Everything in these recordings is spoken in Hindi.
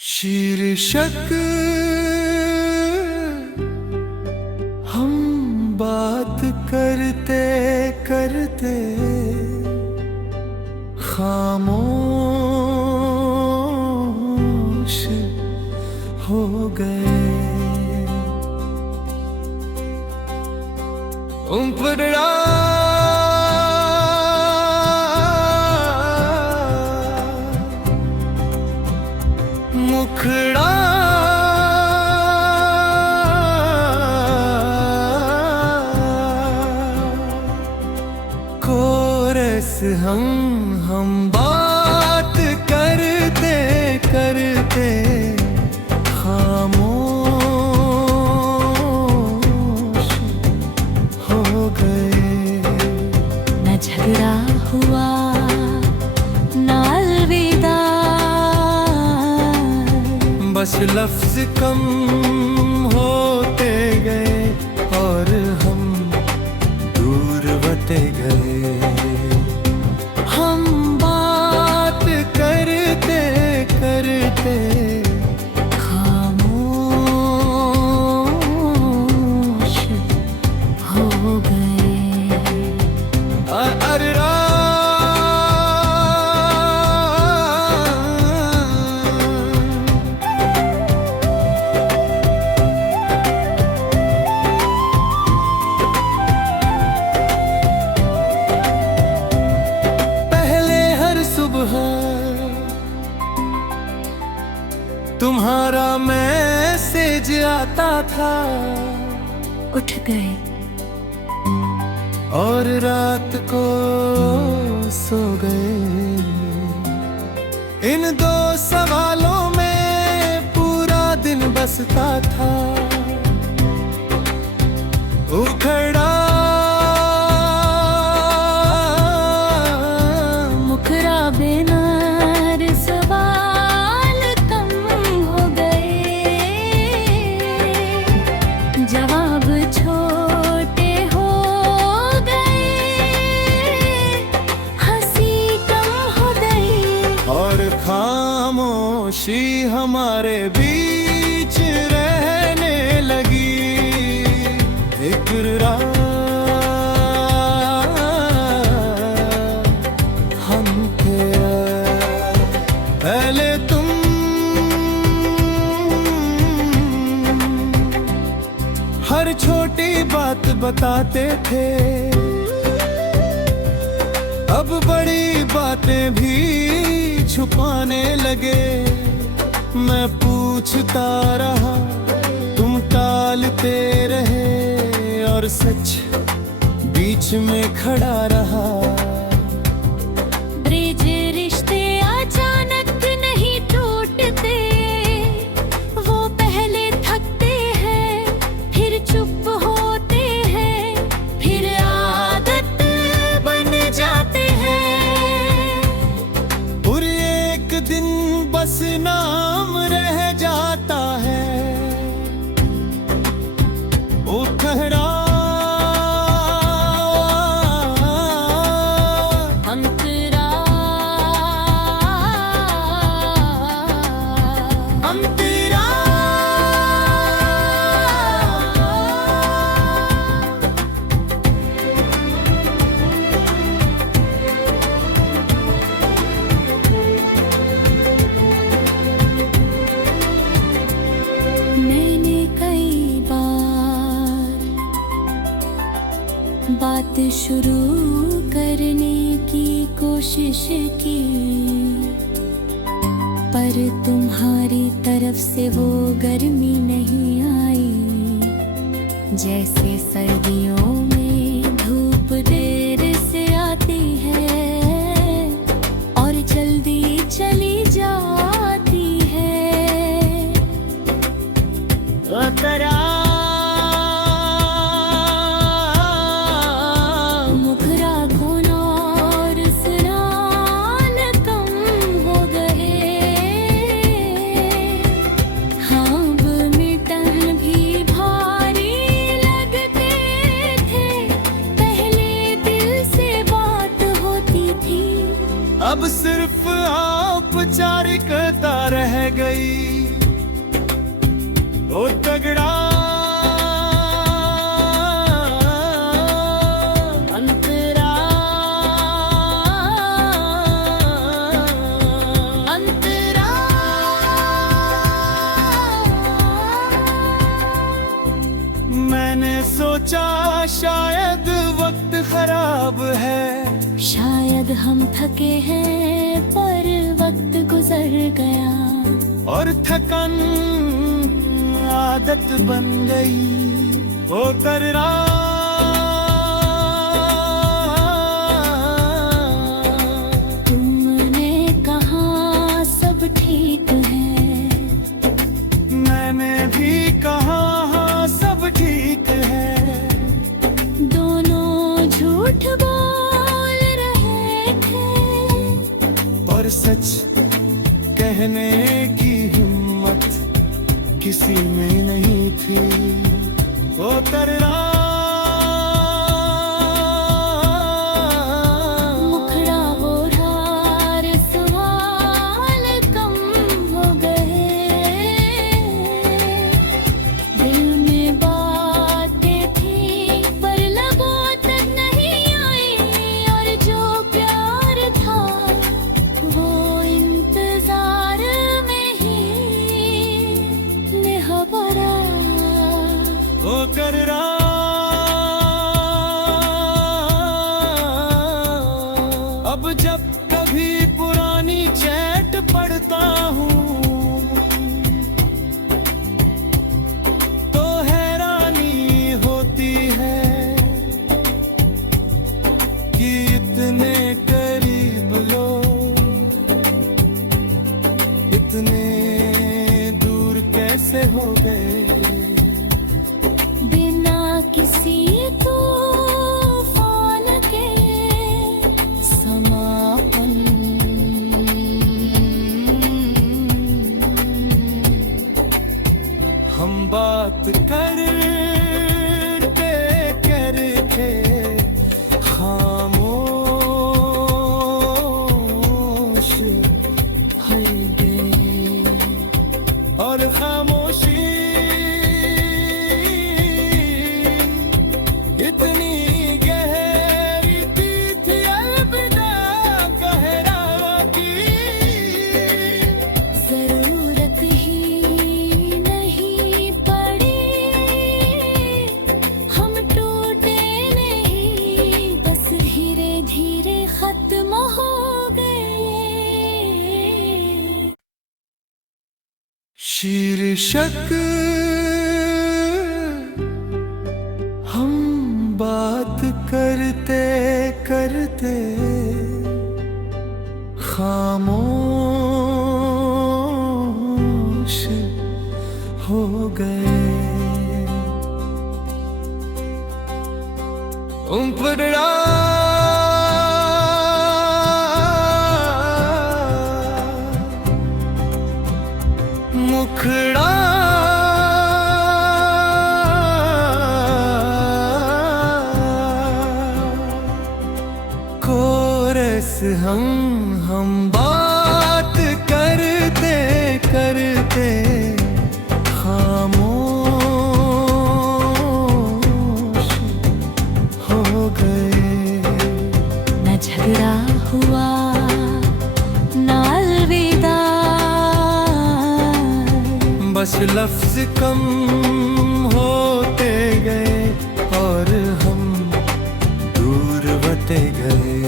शीर्षक हम बात करते करते खामोश हो गए। उम्पड़ा मुखड़ा कोरस हम बात करते करते खामोश हो गए। न झगड़ा हुआ न अलविदा, बस लफ्ज कम होते गए और हम दूर होते गए। हम बात करते करते खामोश हो गए। अरे तुम्हारा मैसेज आता था, उठ गए और रात को सो गए। इन दो सवालों में पूरा दिन बसता था। उखड़ा मुखरा बिना जवाब छोटे हो गए, हंसी कम हो गई और खामोशी हमारे बीच रहने लगी। एक रात हम थे, पहले तुम हर छोटी बात बताते थे, अब बड़ी बातें भी छुपाने लगे। मैं पूछता रहा, तुम टालते रहे, और सच बीच में खड़ा रहा। ब्रिज रिश्ते अचानक नहीं टूटते, वो पहले थकते हैं, फिर चुप होते हैं, फिर आदत बन जाते हैं। और एक दिन बस नाम रह जाता है, उखड़ा अंतरा अंतरा मैंने कई बार बात शुरू करने की कोशिश की, पर तुम्हारी तरफ से वो गर्मी नहीं आई। जैसे सर्दियों में धूप देर से आती है और जल्दी चली जाती है। मुखरा खोना और स्नान कम हो गए, हाँ मिटन भी भारी लगते थे। मानसिकता रह गई। ओ तगड़ा अंतरा अंतरा मैंने सोचा शायद वक्त खराब है, शायद हम थके हैं पर वक्त गुजर गया। और थकन आदत बन गई। ओ तगड़ा तुमने कहा सब ठीक है, मैंने भी कहा हाँ सब ठीक है। दोनों झूठ बोल रहे थे, पर सच कहने की हिम्मत किसी में नहीं थी। ओ तगड़ा मुखड़ा बोढ़ा सवाल कम हो गए। दिल में बातें थी पर लबों तक नहीं आई, और जो प्यार था वो इंतजार में ही निहबरा। ओ तगड़ा अब जब कभी पुरानी चैट पढ़ता हूँ तो हैरानी होती है कि इतने करीब लोग इतने दूर कैसे हो गए। बिना किसी तूफान के समापन। हम बात करते करते खामोश हो गए। और खामोशी इतनी गहरी थी अलविदा कहरा की। जरूरत ही नहीं पड़ी, हम टूटे नहीं, बस धीरे धीरे खत्म हो गए। शीर्षक हम बात करते करते खामोश हो गए। पड़ा मुखड़ा कोरस हम बात करते करते खामोश हो गए। न झगड़ा हुआ न अलविदा, बस लफ्ज कम होते गए और हम दूर होते गए।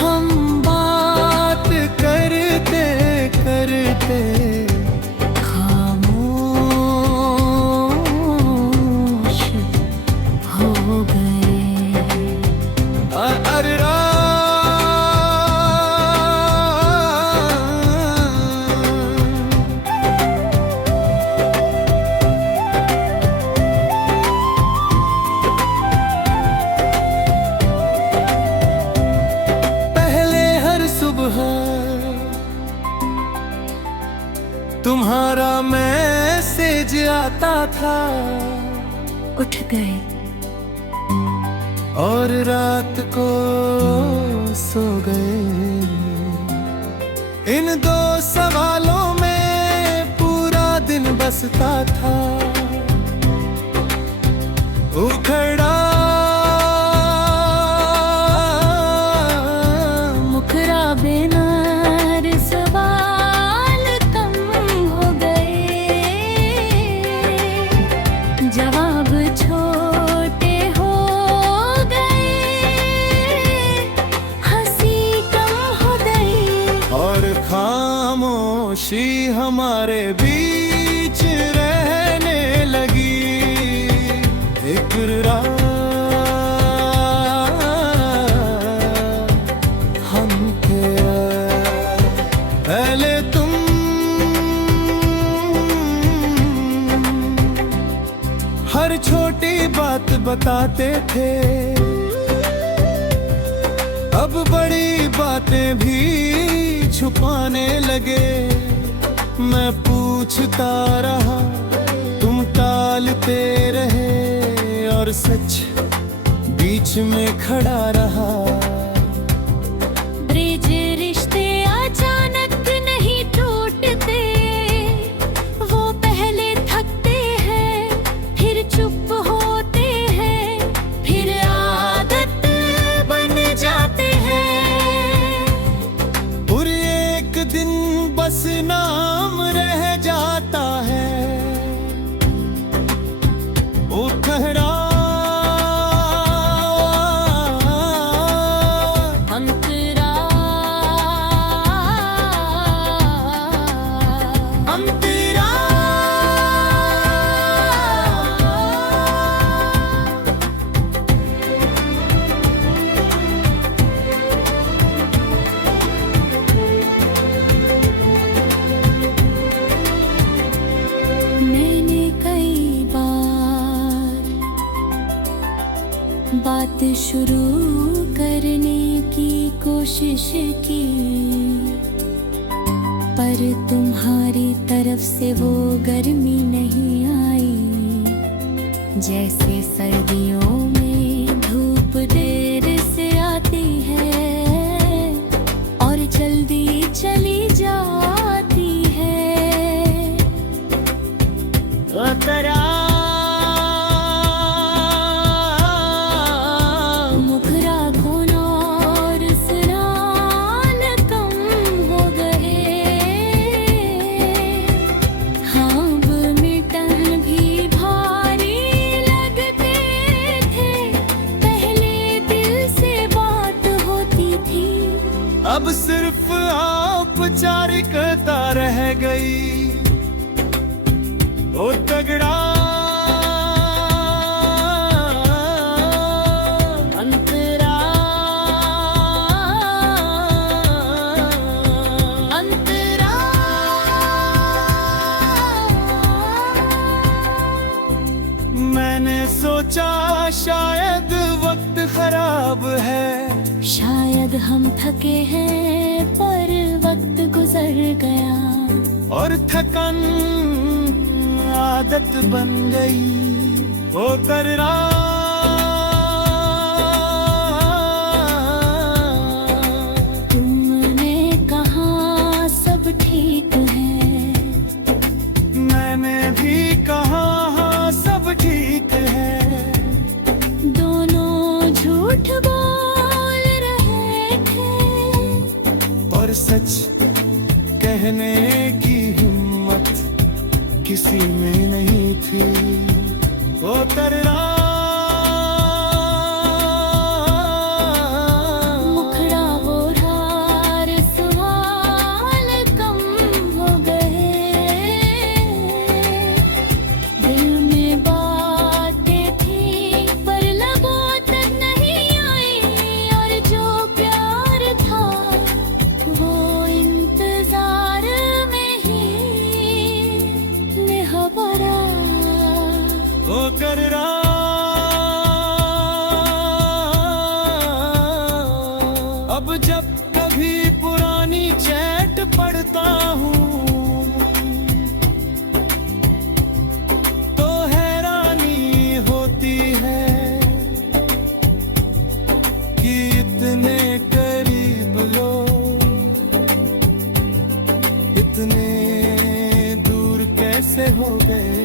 हम बात करते करते खामोश हो गए। अरे तुम्हारा मैसेज आता था, उठ गए और रात को सो गए। इन दो सवालों में पूरा दिन बसता था। उखड़ा मुखरा बेनार सवाल कम हो गए, जवाब छोटे हो गए, हंसी कम हो गई और खामोशी हमारे बीच रहने लगी। एक रात हम तेरा, पहले तुम हर छोटी बात बताते थे, अब बड़ी बातें भी छुपाने लगे। मैं पूछता रहा, तुम टालते रहे, और सच बीच में खड़ा रहा। ब्रिज रिश्ते अचानक नहीं टूटते, वो पहले थकते हैं, फिर चुप होते हैं, फिर आदत बन जाते हैं। और एक दिन बस नाम रह जाता है, वो कहरा अंतरा, अंतरा। मैंने कई बार बात शुरू करने की कोशिश की, पर तुम्हारी तरफ से वो गर्मी नहीं आई। जैसे सर्दियों में धूप देर से आती है और जल्दी चली जाती है। तेरा मुखरा खून और स्नान कम हो गए, हाँब मिटन भी भारी लगते थे। पहले दिल से बात होती थी, अब सिर्फ औपचारिकता रह गई। ओ तगड़ा अंतरा, अंतरा। मैंने सोचा शायद वक्त खराब है, शायद हम थके हैं, पर वक्त गुजर गया और थकन आदत बन गई। वो करना तुमने कहा सब ठीक है, मैंने भी कहा हाँ सब ठीक है। दोनों झूठ बोल रहे थे, और सच कहने की हिम्मत किसी में नहीं थी। वो करना मुखड़ा वो धार सवाल कम हो गए, दिल में बातें थी पर लबों तक नहीं आई। और जो प्यार था वो इंतजार में ही निहबरा। वो करना अब जब कभी पुरानी चैट पढ़ता हूँ तो हैरानी होती है कि इतने करीब लोग इतने दूर कैसे हो गए,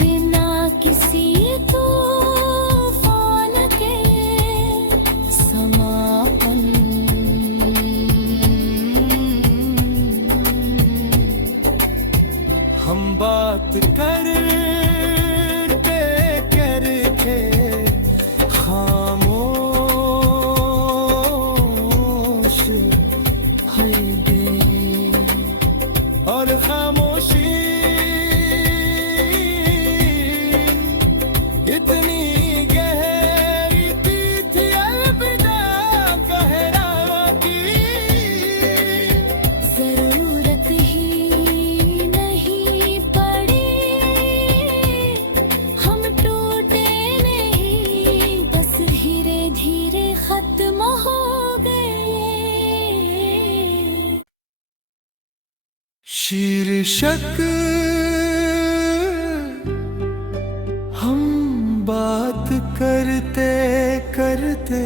बिना किसी तूफान के समापन। हम बात करते करते खामोश हो गए, और खामोशी इतनी गहरी थी अलविदा कहरावा की। जरूरत ही नहीं पड़ी, हम टूटे नहीं, बस धीरे धीरे खत्म हो गए। शीर्षक हम बात करते करते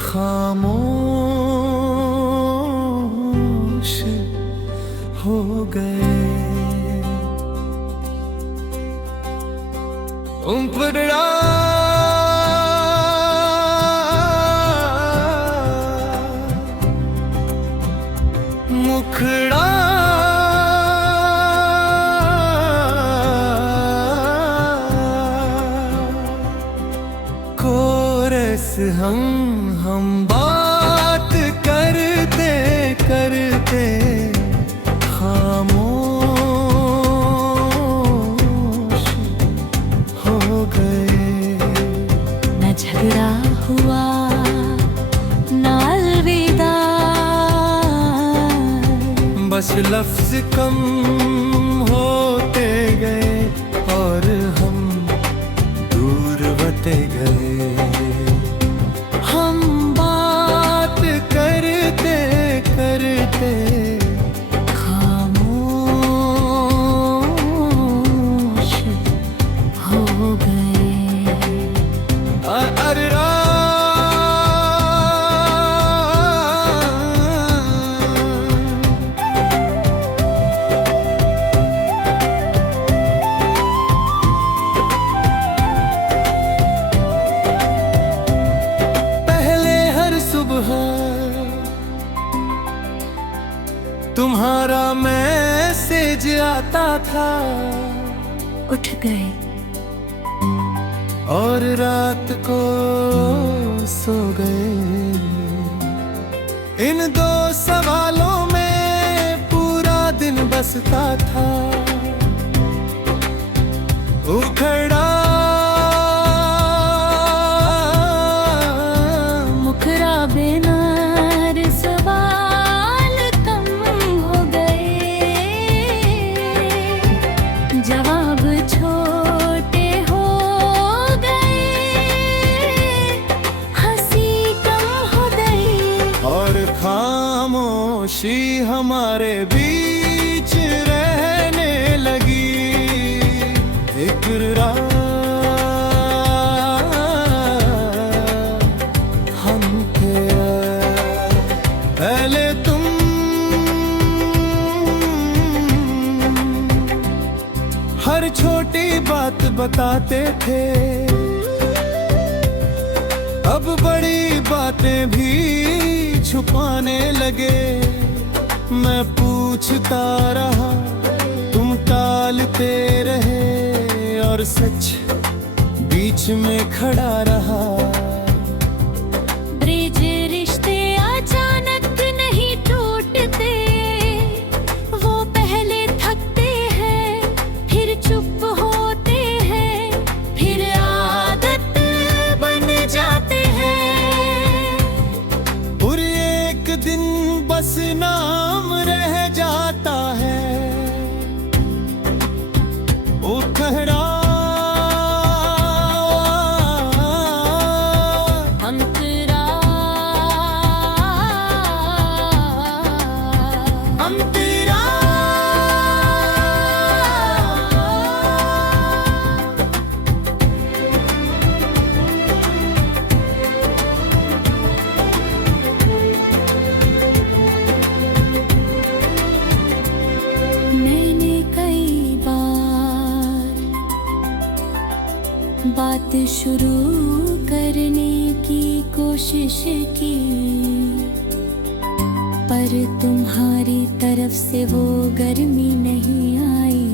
खामोश हो गए। उम्पड़ा मुखड़ा कोरस हम बात करते करते खामोश हो गए। न झगड़ा हुआ न अलविदा, बस लफ्ज कम होते गए और हम दूर होते गए। हम बात करते करते खामोश हो गए। अरे तुम्हारा मैसेज आता था, उठ गए और रात को सो गए। इन दो सवालों में पूरा दिन बसता था। उखड़ा मुखरा बिना जवाब छोटे हो गए, हंसी कम हो गई, और खामोशी हमारे बीच रहने लगी। एक रात हम थे, पहले तुम हर छोटी बात बताते थे, अब बड़ी बातें भी छुपाने लगे। मैं पूछता रहा, तुम टालते रहे, और सच बीच में खड़ा रहा। ब्रिज रिश्ते अचानक नहीं टूटते, वो पहले थकते हैं, फिर चुप होते हैं, फिर आदत बन जाते हैं, और एक दिन बस नाम रह जाता है। वो कहरा शुरू करने की कोशिश की, पर तुम्हारी तरफ से वो गर्मी नहीं आई।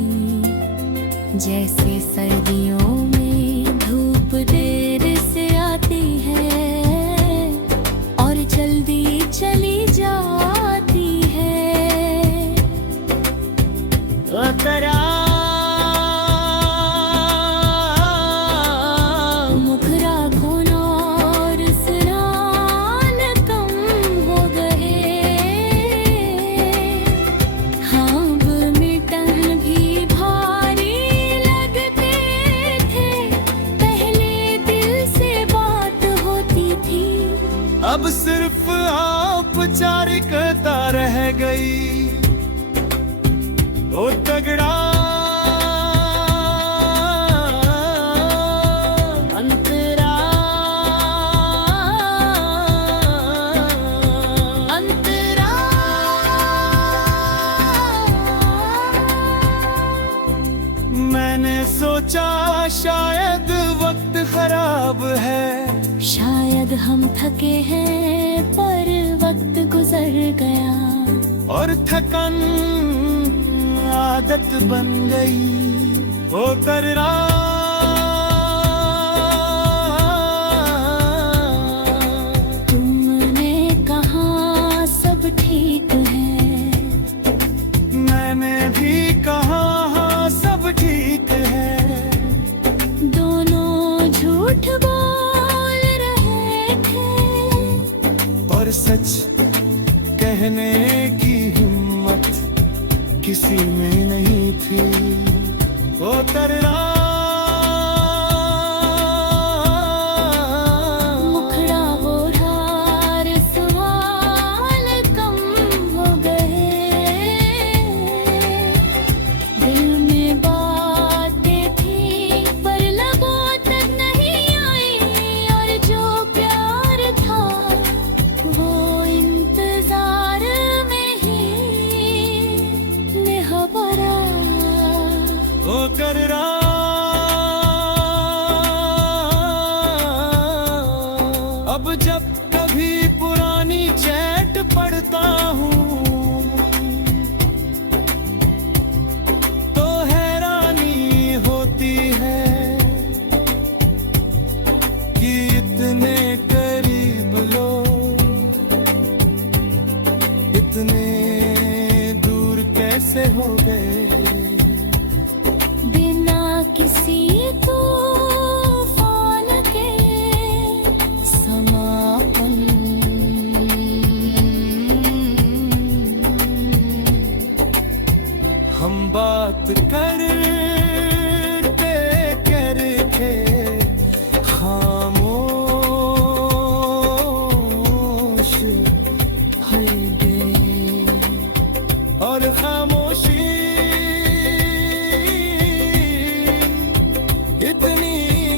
जैसे सर्दियों में धूप देर से आती है और जल्दी चली जाती है, तेरा मुखरा खोना और स्नान कम हो गए। हाँब मिटन भी भारी लगते थे, पहले दिल से बात होती थी। अब सिर्फ औपचारिकता रह गई। ओ तगड़ा अंतरा अंतरा मैंने सोचा शायद वक्त खराब है, शायद हम थके हैं पर वक्त गुजर गया। और थकन आदत बन गई। ओ तेरा तुमने कहा सब ठीक है, मैंने भी कहा हाँ सब ठीक है। दोनों झूठ बोल रहे थे, और सच कहने की हिम्मत किसी में नहीं थी। ओ तेरा मुखड़ा बोढ़ा सवाल कम हो गए। दिल में बातें थी पर लबों तक नहीं आई, और जो प्यार था वो इंतजार में ही निहबरा। ओ तेरा अब जब कभी पुरानी चैट पढ़ता हूँ तो हैरानी होती है कि इतने करीब लोग इतने दूर कैसे हो गए। बिना किसी तूफान के समापन। हम बात करते करते खामोश हो गए, और खामोशी इतनी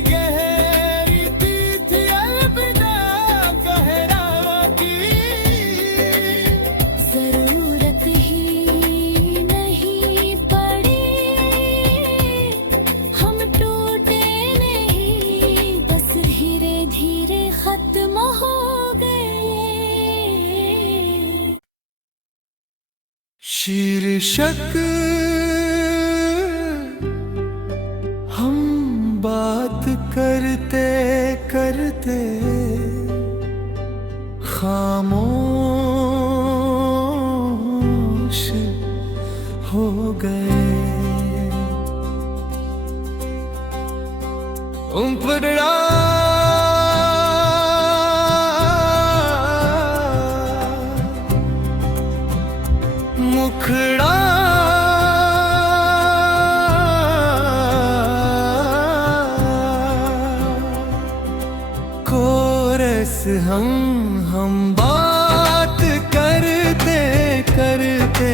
गहरी थी अलविदा कहरावा की। जरूरत ही नहीं पड़ी, हम टूटे नहीं, बस धीरे धीरे खत्म हो गए। शीर्षक हम बात करते करते खामोश हो गए। उम्पड़ा मुखड़ा कोरस हम बात करते करते